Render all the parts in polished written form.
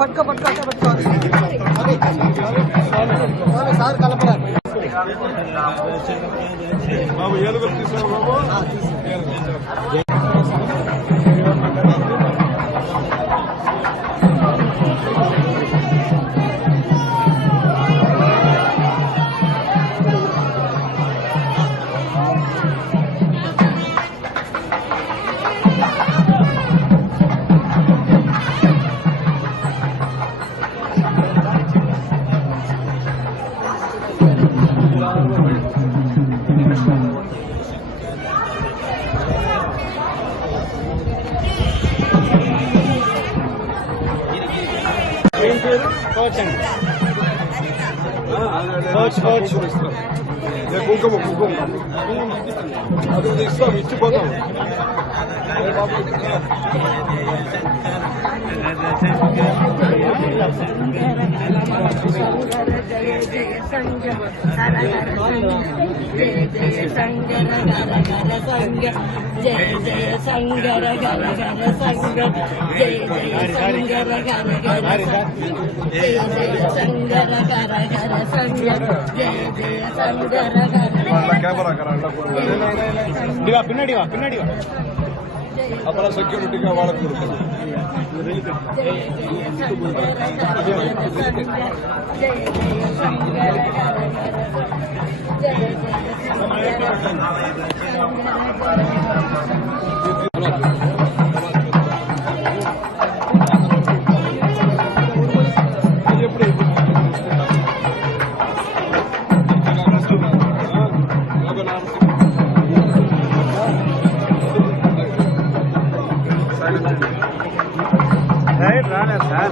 పట్టుకో సార్ కలపడా బాబు ఏలుగురు తీసుకో బాబు. కుంకుమ అది ఇస్తాం ఇచ్చిపోతాం. పిన్నడిగా అప్పుడు సెక్యూరిటీగా వాళ్ళకు రాలేదు సార్.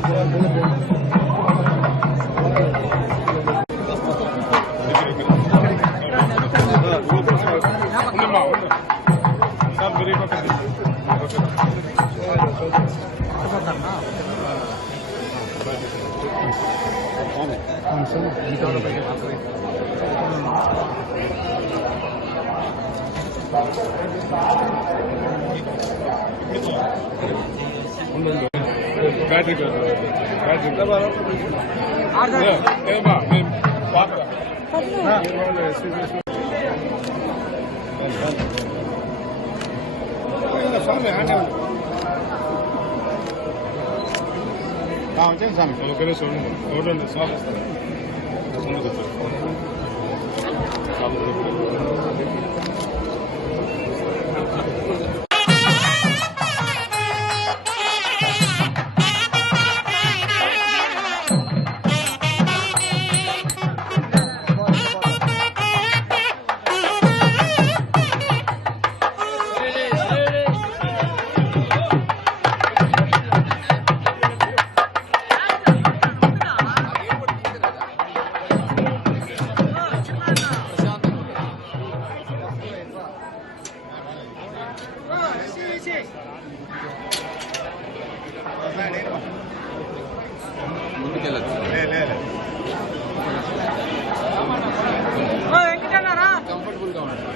బ్యాటరీ స్వామి ఒకరే చూడండి స్వామి ముందుకెళ్ళచ్చు. కంఫర్టబుల్ గా ఉంటుంది.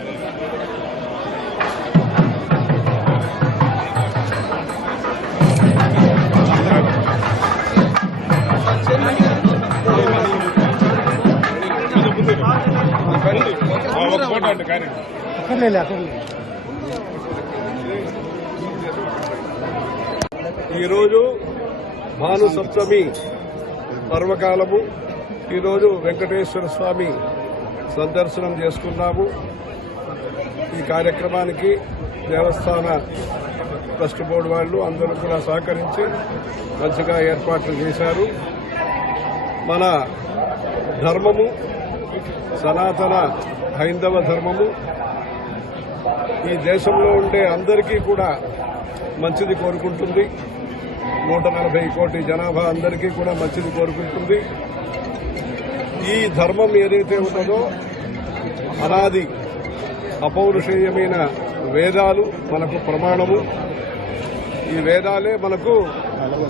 ఈరోజు భాను సప్తమి పర్వకాలము. ఈరోజు వెంకటేశ్వర స్వామి సందర్శనం చేసుకున్నాము. ఈ కార్యక్రమానికి దేవస్థాన ట్రస్ట్ బోర్డు వాళ్ళు అందరూ కూడా సహకరించి మంచిగా ఏర్పాట్లు చేశారు. మన ధర్మము సనాతన హైందవ ధర్మము ఈ దేశంలో ఉండే అందరికీ కూడా మంచిది కోరుకుంటుంది. 140 కోటి జనాభా అందరికీ కూడా మంచిది కోరుకుంటుంది. ఈ ధర్మం ఏదైతే ఉన్నదో అనాది అపౌరుషేయమైన వేదాలు మనకు ప్రమాణము. ఈ వేదాలే మనకు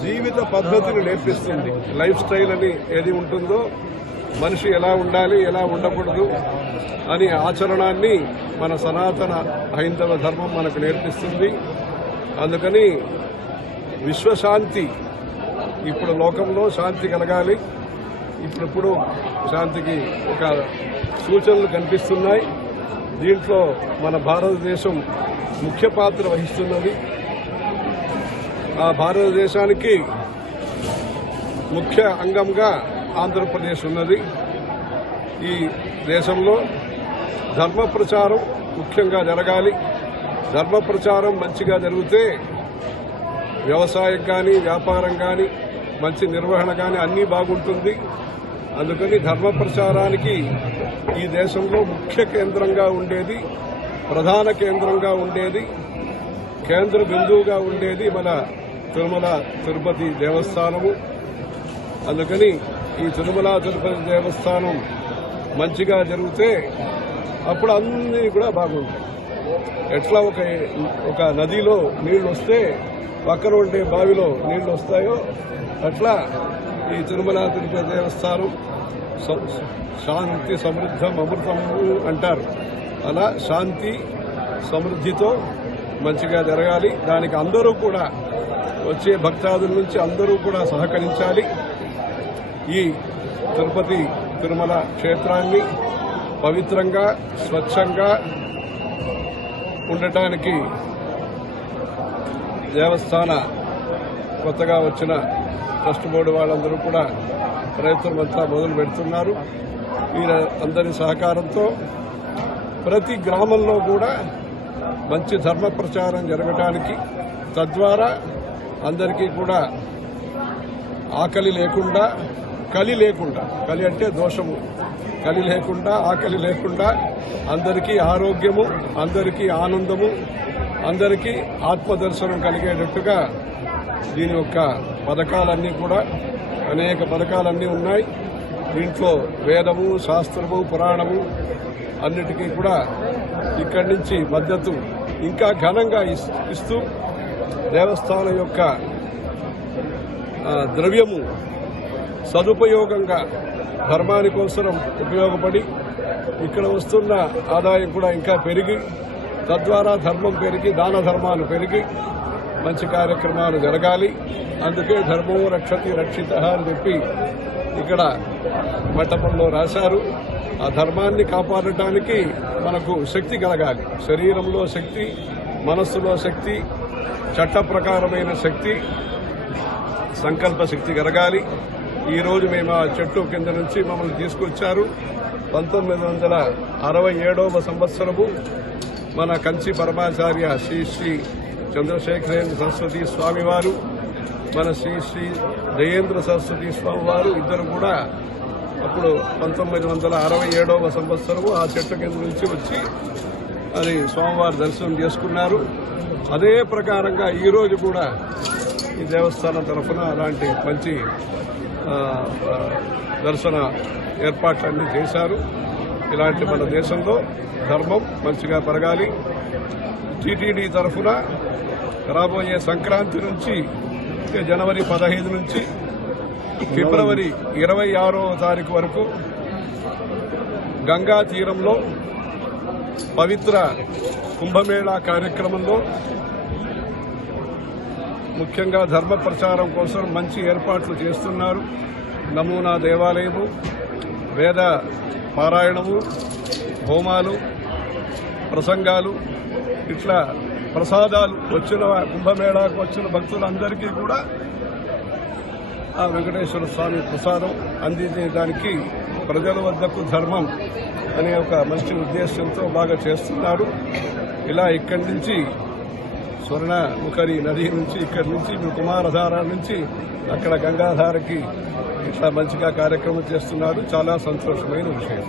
జీవిత పద్ధతిని నేర్పిస్తుంది. లైఫ్ స్టైల్ అని ఏది ఉంటుందో మనిషి ఎలా ఉండాలి, ఎలా ఉండకూడదు అని ఆచరణాన్ని మన సనాతన హైందవ ధర్మం మనకు నేర్పిస్తుంది. అందుకని విశ్వశాంతి ఇప్పుడు లోకంలో శాంతి కలగాలి. ఇప్పుడు శాంతికి ఒక సూచనలు కనిపిస్తున్నాయి. దీంట్లో మన భారతదేశం ముఖ్య పాత్ర వహిస్తున్నది. ఆ భారతదేశానికి ముఖ్య అంగంగా ఆంధ్రప్రదేశ్ ఉన్నది. ఈ దేశంలో ధర్మ ప్రచారం ముఖ్యంగా జరగాలి. ధర్మ ప్రచారం మంచిగా జరిగితే వ్యవసాయం కానీ, వ్యాపారం కానీ, మంచి నిర్వహణ కానీ అన్నీ బాగుంటుంది. అందుకని ధర్మ ప్రచారానికి ఈ దేశంలో ముఖ్య కేంద్రంగా ఉండేది, ప్రధాన కేంద్రంగా ఉండేది, కేంద్ర బిందువుగా ఉండేది మన తిరుమల తిరుపతి దేవస్థానము. అందుకని ఈ తిరుమల తిరుపతి దేవస్థానం మంచిగా జరిగితే అప్పుడు అన్నీ కూడా బాగుంటాయి. ఎట్లా ఒక నదిలో నీళ్లు వస్తే పక్కన ఉండే బావిలో నీళ్లు వస్తాయో అట్లా ఈ తిరుమల తిరుపతి దేవస్థానం శాంతి సమృద్ధం అమృతము అంటారు. అలా శాంతి సమృద్ధితో మంచిగా జరగాలి. దానికి అందరూ కూడా వచ్చే భక్తాదుల నుంచి అందరూ కూడా సహకరించాలి. ఈ తిరుపతి తిరుమల క్షేత్రాన్ని పవిత్రంగా స్వచ్ఛంగా ఉండటానికి దేవస్థాన కొత్తగా వచ్చిన ట్రస్ట్ బోర్డు వాళ్ళందరూ కూడా ప్రయత్నం అంతా మొదలు పెడుతున్నారు. అందరి సహకారంతో ప్రతి గ్రామంలో కూడా మంచి ధర్మ ప్రచారం జరగటానికి, తద్వారా అందరికీ కూడా ఆకలి లేకుండా, కలి లేకుండా, కలి అంటే దోషము, కలి లేకుండా, ఆకలి లేకుండా అందరికీ ఆరోగ్యము, అందరికీ ఆనందము, అందరికీ ఆత్మదర్శనం కలిగేటట్టుగా దీని యొక్క పథకాలన్నీ కూడా అనేక పథకాలన్నీ ఉన్నాయి. దీంట్లో వేదము, శాస్త్రము, పురాణము అన్నిటికీ కూడా ఇక్కడి నుంచి మద్దతు ఇంకా ఘనంగా ఇస్తూ దేవస్థానం యొక్క ద్రవ్యము సదుపయోగంగా ధర్మాని కోసం ఉపయోగపడి ఇక్కడ వస్తున్న ఆదాయం కూడా ఇంకా పెరిగి, తద్వారా ధర్మం పెరిగి, దాన ధర్మాలు పెరిగి మంచి కార్యక్రమాలు జరగాలి. అందుకే ధర్మో రక్షతి రక్షిత అని చెప్పి ఇక్కడ మంటపంలో రాశారు. ఆ ధర్మాన్ని కాపాడటానికి మనకు శక్తి కలగాలి. శరీరంలో శక్తి, మనస్సులో శక్తి, చట్ట ప్రకారమైన శక్తి, సంకల్ప శక్తి కలగాలి. ఈరోజు మేము ఆ చెట్టు కింద నుంచి మమ్మల్ని తీసుకొచ్చారు. 1967వ సంవత్సరము మన కంచి పరమాచార్య శ్రీ శ్రీ చంద్రశేఖరేంద్ర సరస్వతి స్వామి వారు, మన శ్రీ శ్రీ జయేంద్ర సరస్వతి స్వామి వారు ఇద్దరు కూడా అప్పుడు 1967వ సంవత్సరము ఆ చెట్టు కింద నుంచి వచ్చి అది స్వామివారి దర్శనం చేసుకున్నారు. అదే ప్రకారంగా ఈరోజు కూడా ఈ దేవస్థానం తరఫున అలాంటి మంచి దర్శన ఏర్పాట్లన్నీ చేశారు. ఇలాంటి మన దేశంలో ధర్మం మంచిగా పెరగాలి. టీటీడీ తరఫున రాబోయే సంక్రాంతి నుంచి జనవరి 15 నుంచి ఫిబ్రవరి 26వ తారీఖు వరకు గంగా తీరంలో పవిత్ర కుంభమేళా కార్యక్రమంలో ముఖ్యంగా ధర్మ ప్రచారం కోసం మంచి ఏర్పాట్లు చేస్తున్నారు. నమూనా దేవాలయము, వేద పారాయణము, హోమాలు, ప్రసంగాలు, ఇట్లా ప్రసాదాలు వచ్చిన కుంభమేళాకు వచ్చిన భక్తులందరికీ కూడా ఆ వెంకటేశ్వర స్వామి ప్రసాదం అందించడానికి ప్రజల వద్దకు ధర్మం అనే ఒక మంచి ఉద్దేశంతో బాగా చేస్తున్నారు. ఇలా ఇక్కడి నుంచి స్వర్ణముఖరి నది నుంచి, ఇక్కడి నుంచి కుమారధార నుంచి అక్కడ గంగాధారకి ఇట్లా మంచిగా కార్యక్రమం చేస్తున్నారు. చాలా సంతోషమైన విషయం.